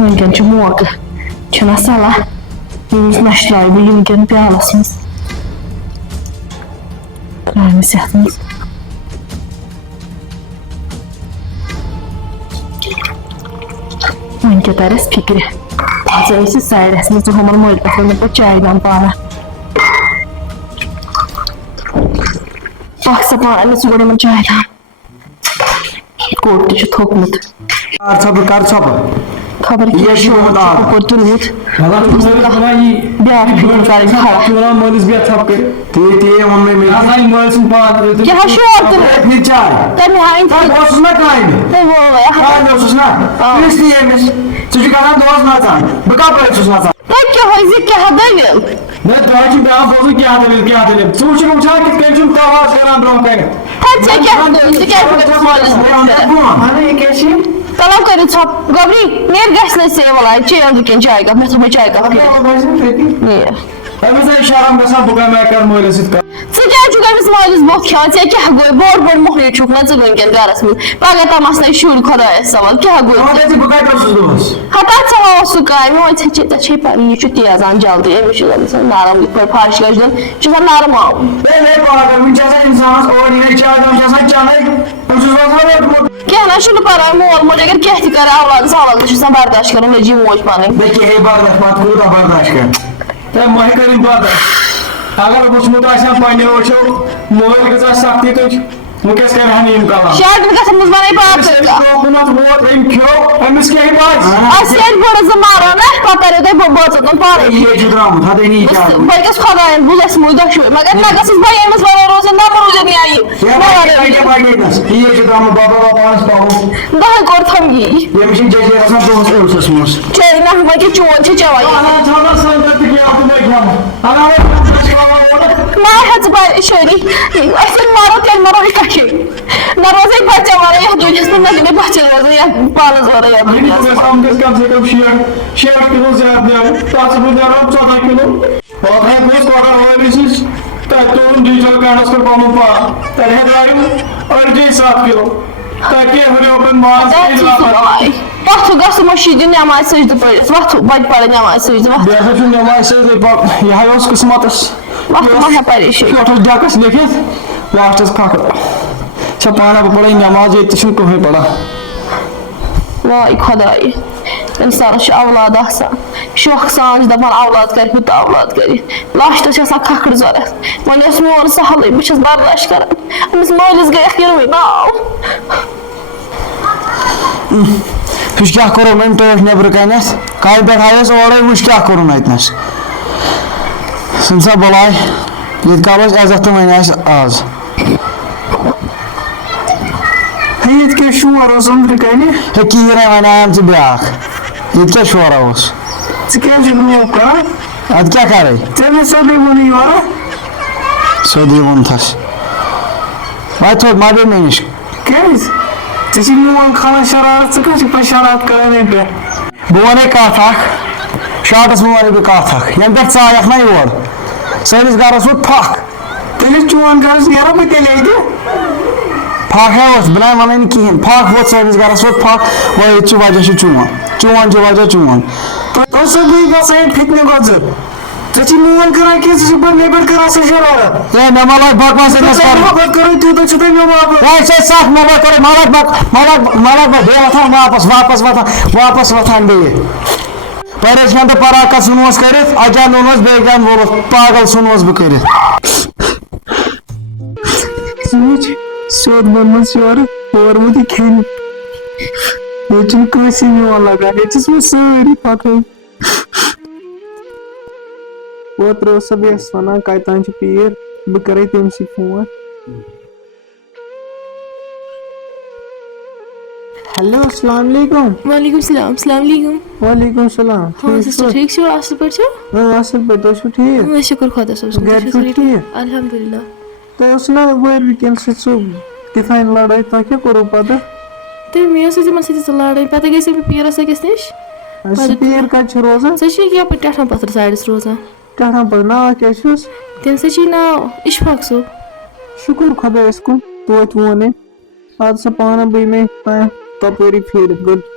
ونکن چھُ موقعہٕ چھُنا صلاح ییٚمِس نشرایہِ بہٕ یہِ ونکٮ۪ن پیالس منٛز ترٛٲیمِس یتھ منٛز وۄنۍ کیٛاہ تر اَسہِ فِکرِ ژٕ ٲسۍ سایڈس منٛز ژٕ ہُمن مٔلۍ پٮ۪ٹھ مےٚ پتہٕ چاے دام پانہ پکھ سا پانہٕ ژٕ گۄڈٕ یِمن چاے دام کوٹ تہِ چھُ تھوٚکمُت خبر کیٛاہ چھُ ہُپٲرۍ تُلمُت بیٛاکھ فِکر کَرٕنۍ کھڑا کیٛاہ شور تُلمُت تَمہِ آیہِ تۄہہِ کیٛاہ ہوے زِ کیٛاہ دٔلیٖل تلو کٔرِو ژھۄپ گوبری نیر گژھِ نہٕ سیو لاے چیل وٕنکٮ۪ن چاے کپ مےٚ تھوٚو چاے کپ نیر ژٕ کیٛازِ چھُکھ أمِس مٲلِس بوٚکھ کھٮ۪وان ژےٚ کیٛاہ گوٚو بوٚڑ بوٚڑ مۄہنیو چھُکھ نا ژٕ وٕنکٮ۪ن گرس منٛز پگاہ تام آسنَے شُرۍ خۄدایس سوال کیٛاہ گوٚو ہتا ژٕ اوس سُہ کامہِ وۄنۍ ژےٚ چھے پَے یہِ چھُ تیزان جلدی أمِس چھُ زن نرم یِتھ پٲٹھۍ فاش گژھِ دیُن یہِ چھُ آسان نرم آوُن کینٛہہ نہ چھُنہٕ پرواے مول موج اگر کینٛہہ تہِ کرِ اولادس اولادس چھُ آسان برداش کرُن نجی موج پنٕنۍ اگر وٕچھمُت آسہِ پنٕنیو أچھو مٲلۍ گژھِ سختی تُہۍ وٕنکٮ۪س کرِ ہن یِم کلام شاگرد گژھن منٛز بنٲے ووت أمۍ کھیوٚو أمِس کیٛاہ پاے اَسہِ ییٚلہِ بٔڑٕ زٕ مارو نا پتہٕ کریو تۄہہِ بٲژن پانے بہٕ گژھٕ خۄداین بہٕ گژھٕ مٕے دۄشوے مگر مےٚ گژھس بہٕ أمِس وَرٲے روزٕنۍ نہ بہٕ روزن دۄہے کوٚر تھم یی چیٚرِ نہ وۄنۍ کیٛاہ چون چھِ چٮ۪وان نہ ہٮ۪ژٕ پریشٲنی أسۍ ییٚلہِ مارو تیٚلہِ مارو اِکٹھے نہ روزے بچن ورٲے یتھ دُنیاہس منٛز نہ دِمے بچن روزن یتھ پانس ورٲے یتھ دُنیاہس شیٹھ کِلوٗ زیادٕ نیرُن تتھ منٛز نیران 14 کِلوٗ اوترٕ گوٚژھ کۄکر وٲلِس نِش تتہِ تُلُن ڈیٖزل گاڑس پٮ۪ٹھ پنُن پان تتہِ ہٮ۪تھ أڑجے 7 کِلوٗ تتہِ کیٛاہ ہُریوکُن ماز وۄتھو گژھو مٔشیٖد دیُن نٮ۪مازِ سجدٕ پٔرِتھ وۄتھو بچہِ پرٕنۍ نٮ۪مازِ سجدٕ بیٚیہِ ہسا چھُ نٮ۪مازِ سجدٕ پتہٕ یِہے اوس قٕسمتس وۄتھو مہ ہےٚ پریشٲنی اوس ڈٮ۪کس لیکھِتھ لاسٹس کھکھر ژےٚ پانہ بہٕ پرے نٮ۪ماز ییٚتہِ تہِ چھُنہٕ کٕہٕنۍ پران واے خۄدایہِ اِنسانس چھُ اولاد آسان شوقہٕ سان چھِ دپان اولاد کرِ ہُہ تہٕ اولاد کرِ لاسٹس چھِ آسان کھکھر ضوٚرتھ وۄنۍ اوس میون سہلٕے بہٕ چھس برداش کران أمِس مٲلِس گٔیکھ یِنوٕے ناو وٕچھ کیٛاہ کوٚرُن أمۍ ٹٲٹھۍ نیبرٕ کَنٮ۪تھ کالہِ پٮ۪ٹھ آیس اورے وٕچھ کیٛاہ کوٚرُن اَتنس ژھٕن سا بلاے ییٚتہِ کال اَسہِ عزت تہِ وۄنۍ آسہِ آز ییٚتہِ کیٛاہ شور اوس أنٛدرٕ کَنہِ ہے کِہیٖنۍ وۄنۍ آیام ژٕ بیٛاکھ ییٚتہِ کیٛاہ شورا اوس ژٕ کیٛازِ چھُکھ نوٚو کران اَدٕ کیٛاہ کَرے ژےٚ مےٚ سیوٚدُے ووٚنُے یورٕ سیوٚدُے ووٚنتھس وۄنۍ تھوٚد ما بیٚیہِ مےٚ نِش کیٛازِ ژےٚ چھِ میون کھالان شرارت ژٕ کیٛاہ چھُکھ پتہٕ شرارت کران مےٚ پٮ۪ٹھ بہٕ وَنے کَتھ اکھ شاٹس منٛز وَنے بہٕ کَتھ اکھ یَنہٕ پٮ۪ٹھ ژٕ آیکھ نا یور سٲنِس گرس ووت پھکھ تیٚلہِ چون گرس نیرا بہٕ تیٚلہِ ییٚتہِ پھکھ ہے اوس بہٕ نَے وَنَے نہٕ کِہینۍ پھکھ ووت سٲنِس گرس ووت پھکھ وۄنۍ ییٚتہِ چھُ وجہ چھُ چون چھُ وجہ چون تۄہہِ سیوٚدُے گژھان ییٚتہِ فِتنہِ گۄژٕر ژےٚ چھِ میون کران کینٛہہ ژٕ چھُکھ پتہٕ مےٚ پٮ۪ٹھ کران سُہ شرارت ہے مےٚ ما لٲج بکواس محبت کرٕنۍ تیوٗتاہ چھُ تۄہہِ مےٚ محبت ہے سخ محبت کرٕنۍ ملک بیٚیہِ وۄتھان واپس وۄتھان بیٚیہِ پریشان تہٕ پراکت ژھٕنوس کٔرِتھ اچانک اوٚنُس بیٚیہِ کیٛاہ ووٚنُس پاگل ژھٕنوس بہٕ کٔرِتھ سیوٚد ووٚنمَس یورٕ ہورمُت یہِ کھٮ۪نہِ ییٚتہِ چھُنہٕ کٲنٛسے میون لگان ییٚتہِ چھِس بہٕ سٲری پتہٕ اوترٕ ٲس سۄ بیٚیِس وَنان کَتہِ تام چھِ پیٖر بہٕ کَرے تٔمسٕے فون ہیلو السلام علیکم وعلیکم السلام السلام علیکم وعلیکم السلام ٹھیٖک چھِو اَصٕل پٲٹھۍ چھِو اَصٕل پٲٹھۍ تُہۍ چھِو ٹھیٖک شُکُر خۄدا صٲبَس کُن گرِ چھُو ٹھیٖک الحمدُاللہ تۄہہِ اوسوٕ نا وٲروِ کٮ۪ن سۭتۍ سُہ کِتھانۍ لڑٲے تۄہہِ کیٛاہ کوٚروٕ پتہٕ تہٕ مےٚ ٲس تِمن سۭتۍ سۄ لڑٲے پتہٕ گٔیے مےٚ پیٖرس أکِس نِش سُہ پیٖر کَتہِ چھُ روزان سۄ چھِ یپٲرۍ ٹٮ۪ٹھن پتھر سایڈس روزان ٹٮ۪ٹھن پتھر ناو کیٛاہ چھُس تٔمِس چھِ ناو اِشفاق صٲب شُکُر خۄدایَس کُن توتہِ ووٚن أمۍ اَدٕ سا پانہٕ بہٕ یِمے تام تپٲری پھیٖرِتھ گوٚو